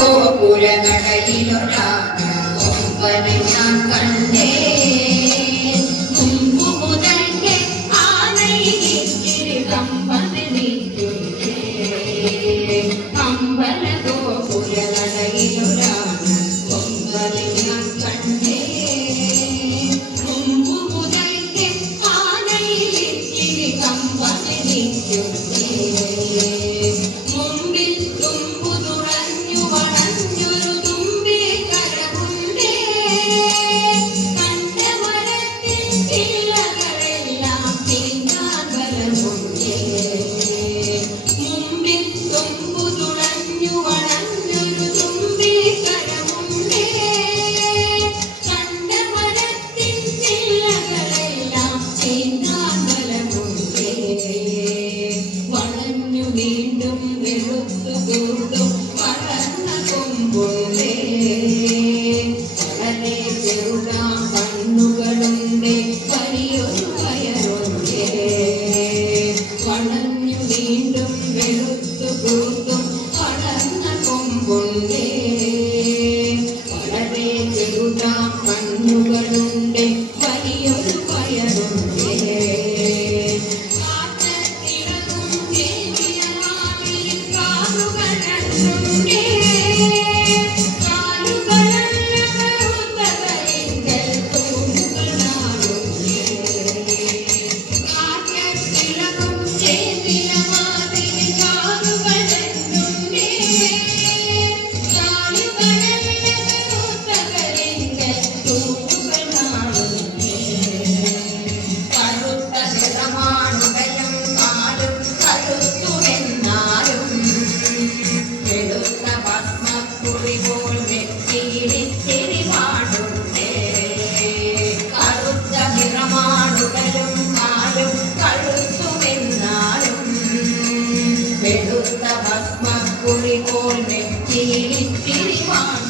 ഗോപുര നടയിലൊരാന കൊമ്പനെ ഞാൻ കണ്ടേ മുമ്പു മുതൽക്കേ ആനയിലിത്തിരി കമ്പനെ നീറ്റുന്നേ അമ്പല ഗോപുര നടയിലൊരാന കൊമ്പനെ ഞാൻ കണ്ടേ മുമ്പു മുതൽക്കേ ആനയിലിത്തിരി കമ്പനെ നീറ്റുന്നേ വീണ്ടും വെളുത്തു കൂടും വളർന്ന കൊമ്പുണ്ടേ വളരെ ചെറുതാം കണ്ണുകളുണ്ട് വലിയൊരു വയറുണ്ടേ വളഞ്ഞു വീണ്ടും വെളുത്തു കൂടും വളർന്ന കൊമ്പുണ്ടേ വളരെ ചെറുതാം കണ്ണുകളുണ്ട് വലിയൊരു വയറുണ്ടേ വെളുത്ത ഭസ്മക്കുറി പോൽ നെറ്റിയിൽ തിരിവാണ്